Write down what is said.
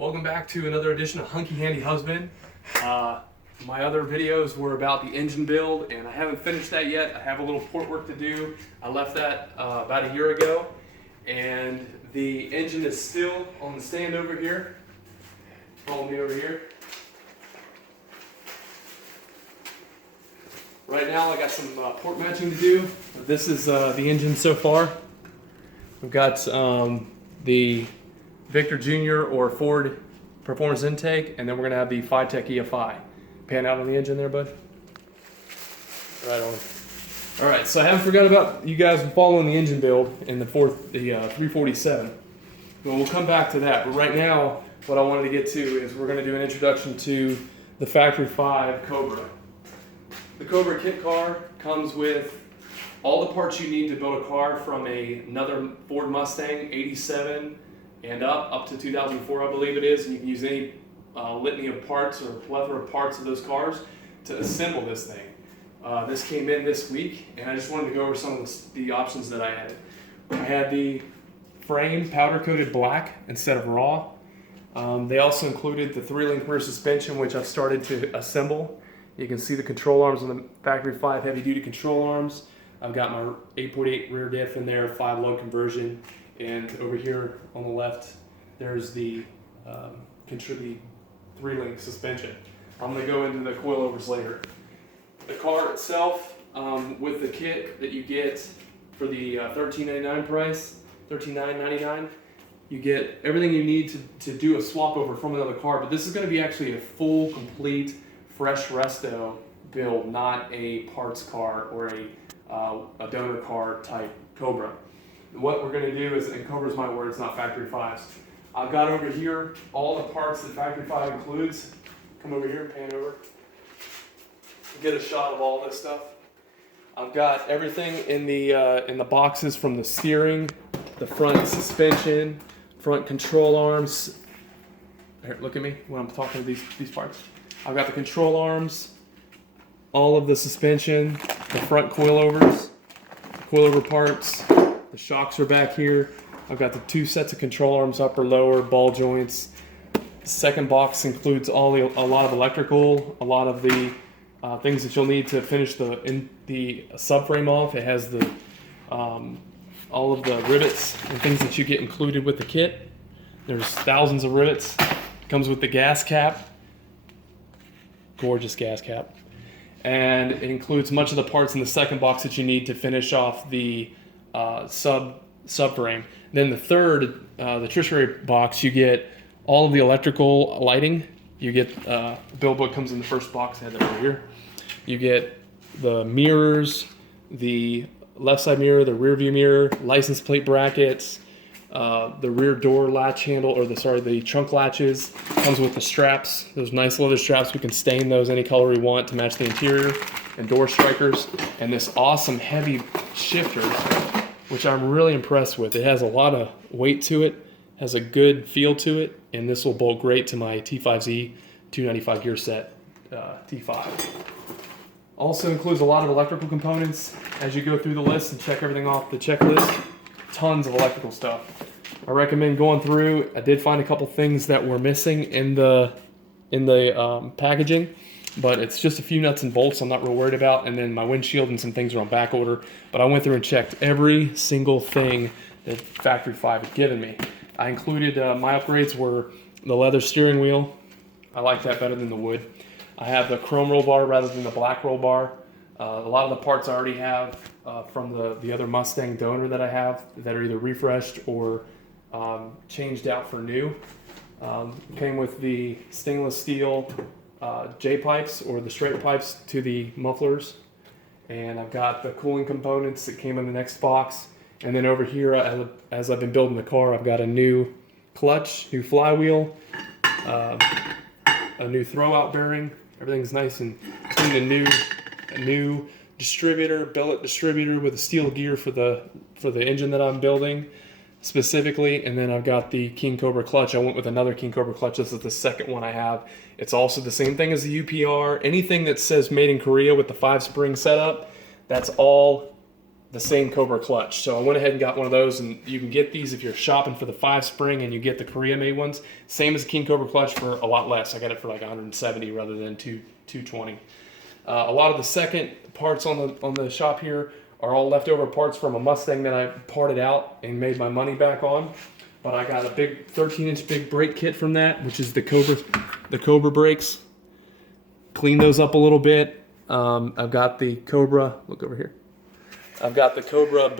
Welcome back to another edition of Hunky Handy Husband. My other videos were about the engine build, and I haven't finished that yet. I have a little port work to do. I left that about a year ago, and the engine is still on the stand over here. Follow me over here. Right now I got some port matching to do. This is the engine so far. We've got the Victor Jr. or Ford Performance Intake, and then we're going to have the Tech EFI. Pan out on the engine there, bud? Right on. Alright, so I haven't forgot about you guys following the engine build in the 347. Well, we'll come back to that, but right now what I wanted to get to is we're going to do an introduction to the Factory 5 Cobra. The Cobra kit car comes with all the parts you need to build a car from another Ford Mustang 87 and up to 2004, I believe it is, and you can use any litany of parts or plethora of parts of those cars to assemble this thing. This came in this week, and I just wanted to go over some of the options that I added. I had the frame powder-coated black instead of raw. They also included the 3-link rear suspension, which I've started to assemble. You can see the control arms on the Factory 5 heavy-duty control arms. I've got my 8.8 rear diff in there, 5-lug conversion, and over here on the left, there's the 3-link suspension. I'm going to go into the coilovers later. The car itself, with the kit that you get for the $13.99 price, $13,999, you get everything you need to do a swap over from another car, but this is going to be actually a full, complete, fresh resto build, not a parts car or a donor car type Cobra. What we're going to do is, and Cobra's my word, it's not Factory 5's. I've got over here all the parts that Factory 5 includes. Come over here, pan over. Get a shot of all this stuff. I've got everything in the boxes, from the steering, the front suspension, front control arms. Here, look at me when I'm talking to these parts. I've got the control arms, all of the suspension, the front coilovers, the coilover parts. The shocks are back here. I've got the 2 sets of control arms, upper, lower, ball joints. The second box includes a lot of electrical, a lot of the things that you'll need to finish the subframe off. It has the all of the rivets and things that you get included with the kit. There's thousands of rivets. It comes with the gas cap. Gorgeous gas cap. And it includes much of the parts in the second box that you need to finish off the subframe. Then the third, the tertiary box, you get all of the electrical lighting. You get the build book comes in the first box. I had that over here. You get the mirrors, the left side mirror, the rear view mirror, license plate brackets, the rear door latch handle, or the trunk latches. Comes with the straps, those nice leather straps. We can stain those any color we want to match the interior, and door strikers, and this awesome heavy shifter, which I'm really impressed with. It has a lot of weight to it, has a good feel to it, and this will bolt great to my T5Z 295 gear set T5. Also includes a lot of electrical components. As you go through the list and check everything off the checklist, tons of electrical stuff. I recommend going through. I did find a couple things that were missing in the packaging, but it's just a few nuts and bolts I'm not real worried about, and then my windshield and some things are on back order. But I went through and checked every single thing that Factory 5 had given me. I included, my upgrades were the leather steering wheel. I like that better than the wood. I have the chrome roll bar rather than the black roll bar. A lot of the parts I already have from the other Mustang donor that I have that are either refreshed or changed out for new. Came with the stainless steel J-pipes, or the straight pipes to the mufflers. And I've got the cooling components that came in the next box. And then over here, as I've been building the car, I've got a new clutch, new flywheel, a new throwout bearing. Everything's nice and clean, a new distributor, billet distributor with a steel gear for the engine that I'm building specifically. And then I've got the King Cobra clutch. I went with another King Cobra clutch. This is the second one I have. It's also the same thing as the UPR. Anything that says made in Korea with the 5-spring setup, that's all the same Cobra clutch. So I went ahead and got one of those, and you can get these if you're shopping for the 5-spring, and you get the Korea-made ones. Same as the King Cobra clutch for a lot less. I got it for like 170 rather than 220. A lot of the second parts on the shop here are all leftover parts from a Mustang that I parted out and made my money back on. But I got a big 13-inch big brake kit from that, which is the Cobra brakes. Clean those up a little bit. I've got the Cobra. Look over here. I've got the Cobra boot